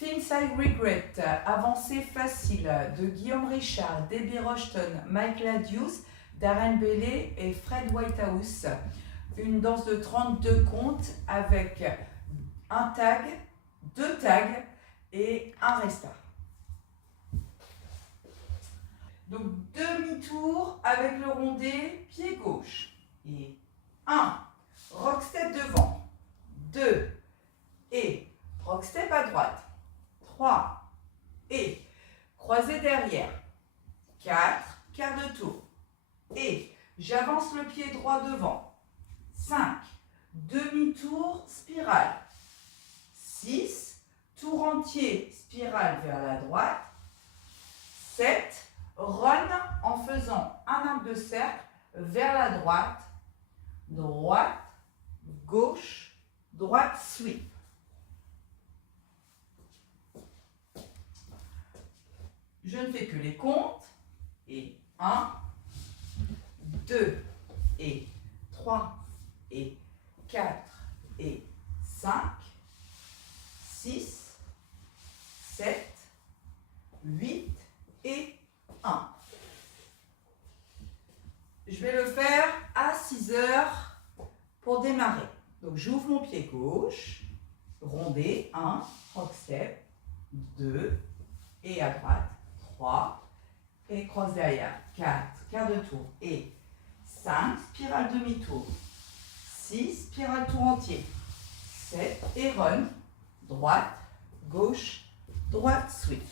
Things I Regret, avancée facile de Guillaume Richard, Debbie Rushton, Mike Ladius, Darren Bailey et Fred Whitehouse. Une danse de 32 comptes avec un tag, 2 tags et un restart. Donc demi-tour avec le rondé, pied gauche. Et 1, rock step devant. 2, et rock step à droite. 3, et croisé derrière. 4, quart de tour. Et j'avance le pied droit devant. 5, demi-tour, spirale. 6, tour entier, spirale vers la droite. 7, run en faisant un arc de cercle vers la droite. Droite, gauche, droite, sweep. Je ne fais que les comptes. Et 1, 2, et 3, et 4, et 5, 6, 7, 8, et 1. Je vais le faire à 6 heures pour démarrer. Donc j'ouvre mon pied gauche, rondé, 1, rock step, 2, et à droite, 3, et crosse derrière, 4, quart de tour, et 5, spirale demi-tour, 6, spirale tour entier, 7, et run, droite, gauche, droite, sweep.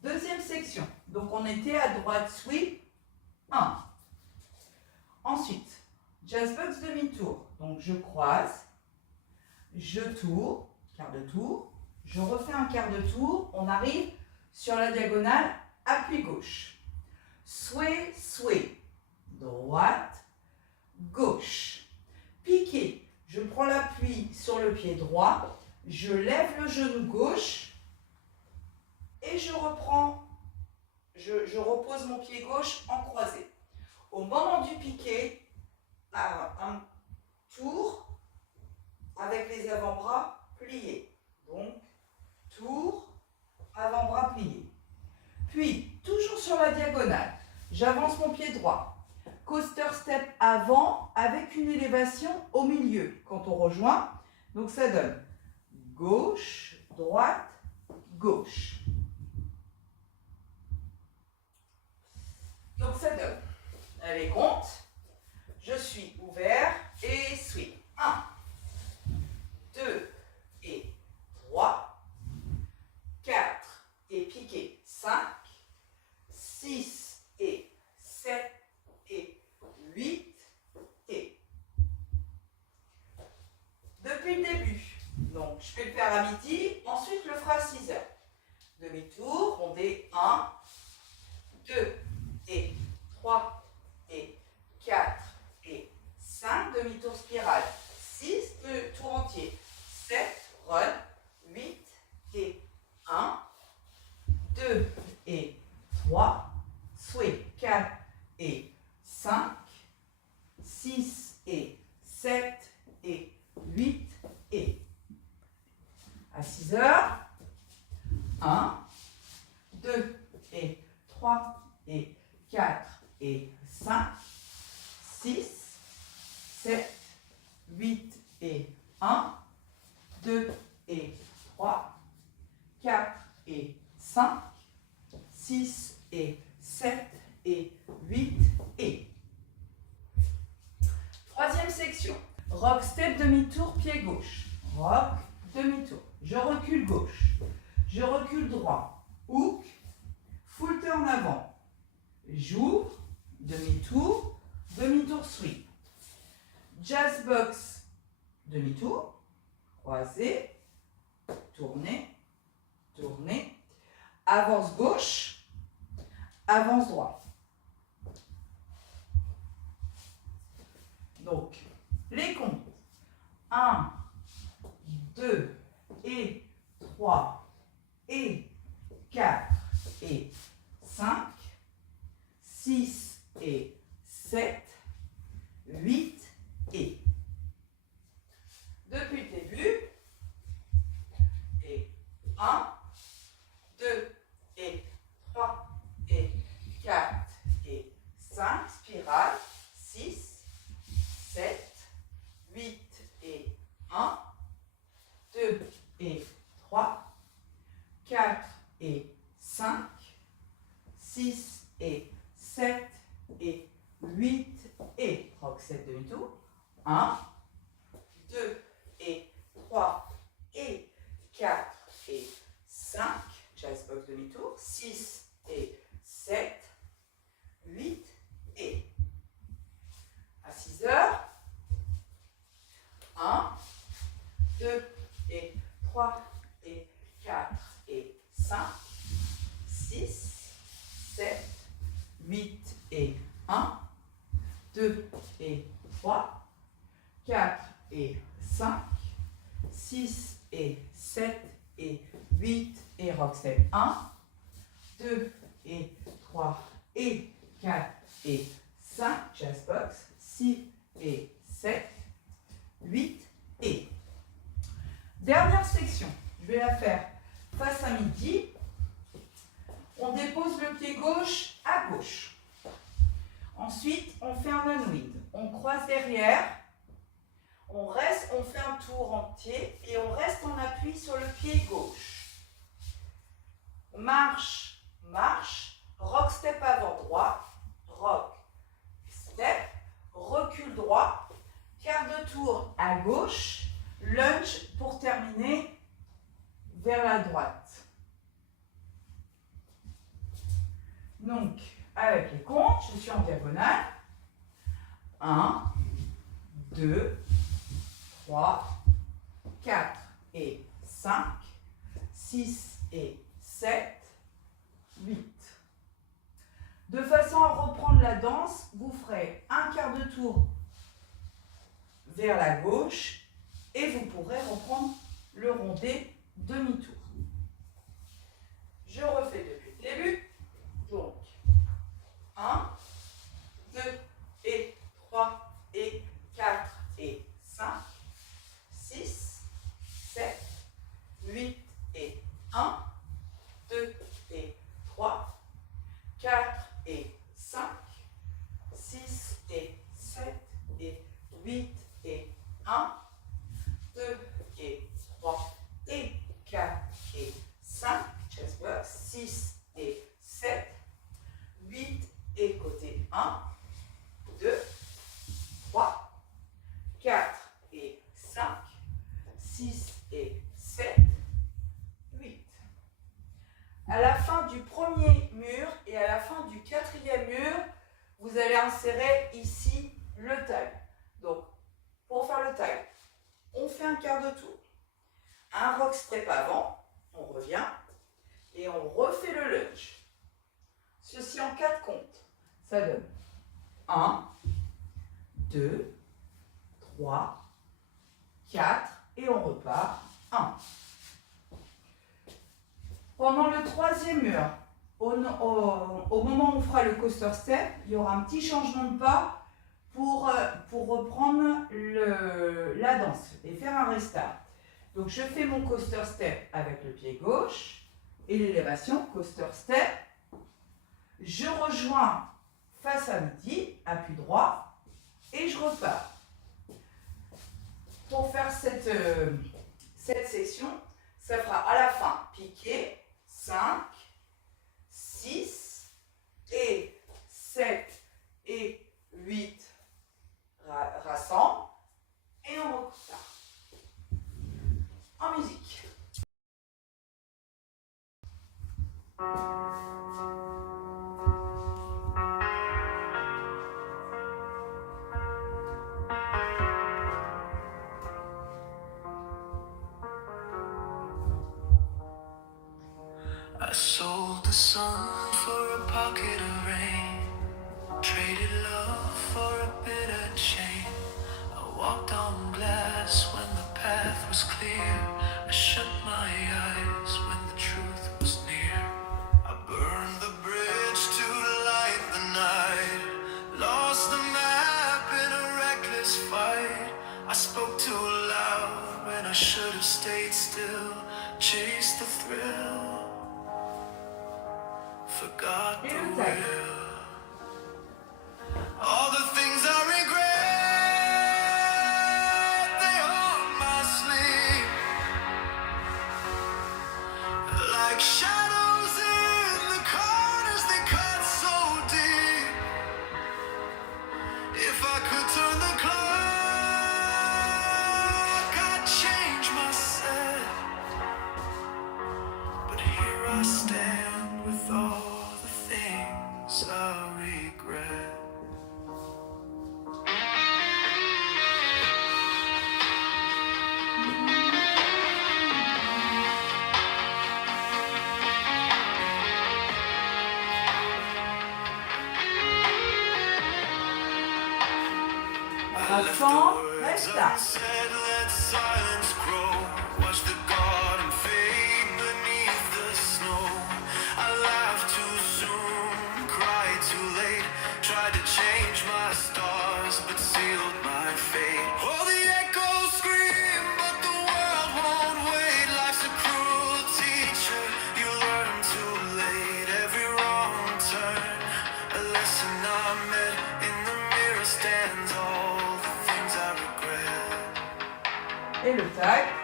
Deuxième section, donc on était à droite, sweep, 1. Ensuite, jazz box demi-tour, donc je croise, je tourne, quart de tour, je refais un quart de tour, on arrive sur la diagonale, appui gauche. Sway, sway, droite, gauche. Piqué, je prends l'appui sur le pied droit, je lève le genou gauche et je repose mon pied gauche en croisé. Au moment du piqué, un tour avec les avant-bras pliés. Donc, tour, avant-bras pliés. Puis, toujours sur la diagonale, j'avance mon pied droit. Coaster step avant avec une élévation au milieu quand on rejoint. Donc, ça donne gauche, droite, gauche. Donc, ça donne les comptes. Je suis ouvert et sweep. 1, 2 et 3, 4 et piqué, 5, 6 et 7 et 8 et. Depuis le début, donc je vais le faire à midi, ensuite je le ferai à 6 heures. Demi-tour, rondé 1, 2 et 3 et 4 et 5, demi-tour spirale, 6, tour entier, 7, run, 8 et 1, 2 et 3, sway, 4 et 5, 6 et 7 et 8 et. À 6 heures, 1, 2 et 3 et 4 et 5, 6, 7, 8 et 1, 2 et 3, 4 et 5, 6 et 7 et 8 et. Troisième section. Rock step demi-tour, pied gauche. Rock, demi-tour. Je recule gauche. Je recule droit. Hook, full turn avant. J'ouvre, demi-tour, demi-tour sweep. Jazz box, demi-tour, croisé, tourner, tourner, avance gauche, avance droit. Donc, les comptes, 1, 2 et 3 et 4 et 5, 6 et 7, 8 et. Depuis le début, 8 et Roxette demi-tour. 1, 2 et 3 et 4 et 5, Jazzbox demi-tour. 6 et 7, 8 et à 6 heures. 1, 2 et 3 et 4 et 5, 6, 7, 8 et 1, 2 et 3, 4 et 5, 6 et 7 et 8 et Roxette 1, 2 et 3 et 4 et 5, Jazzbox, 6 et 7, 8 et. Dernière section, je vais la faire face à midi. On dépose le pied gauche à gauche. Ensuite, on fait un unwind. On croise derrière. On reste, on fait un tour entier et on reste en appui sur le pied gauche. Marche, marche, rock step avant droit, rock step, recul droit, quart de tour à gauche, lunge pour terminer vers la droite. Donc, avec les comptes, je suis en diagonale. 1, 2, 3, 4 et 5, 6 et 7, 8. De façon à reprendre la danse, vous ferez un quart de tour vers la gauche et vous pourrez reprendre le rondé demi-tour. Je refais depuis le début. Donc, 1, 2 et 3 et 4 et 5, 6, 7, 8 et 1, 2 et 3, 4 et 5, 6 et 7 et 8 et 1, 2 et 3 et 4 et 5, chest work, 6 et 7, 8 et côté 1, 2, 3, 4 et 5, 6 et 7, 8. À la fin du premier mur et à la fin du quatrième mur, vous allez insérer ici le tag. Donc, pour faire le tag, on fait un quart de tour, un rock step avant, on revient et on refait le lunge. Ceci en 4 comptes. Ça donne 1, 2, 3, 4 et on repart. 1. Pendant le troisième mur, au moment où on fera le coaster step, il y aura un petit changement de pas pour reprendre la danse et faire un restart. Donc je fais mon coaster step avec le pied gauche et l'élévation coaster step. Je rejoins face à midi, appui droit et je repars. Pour faire cette section, ça fera à la fin piqué, 5, 6 et 7 et 8 rassemble et on repart. En musique. I sold the sun for a pocket of rain, traded love for a bitter chain. I walked on glass when the path was clear. I shut my eyes when the truth was near. I burned the bridge to light the night, lost the map in a reckless fight. I spoke too loud when I should have stayed still, chased the thrill, forgot the will. All the things I regret, they haunt my sleep, like shadows in the corners, they cut so deep. I could turn the clock, I'd change myself. But here I stand with all the things I regret. Accent, resta. Said let silence grow. Watch the garden fade beneath the snow. I laughed too soon, cried too late. Tried to change my stars, but sealed my fate. Oh, the echoes scream, but the world won't wait. Life's a cruel teacher, you learn too late. Every wrong turn, a lesson I met. In the mirror stands all the things I regret. Et le tag.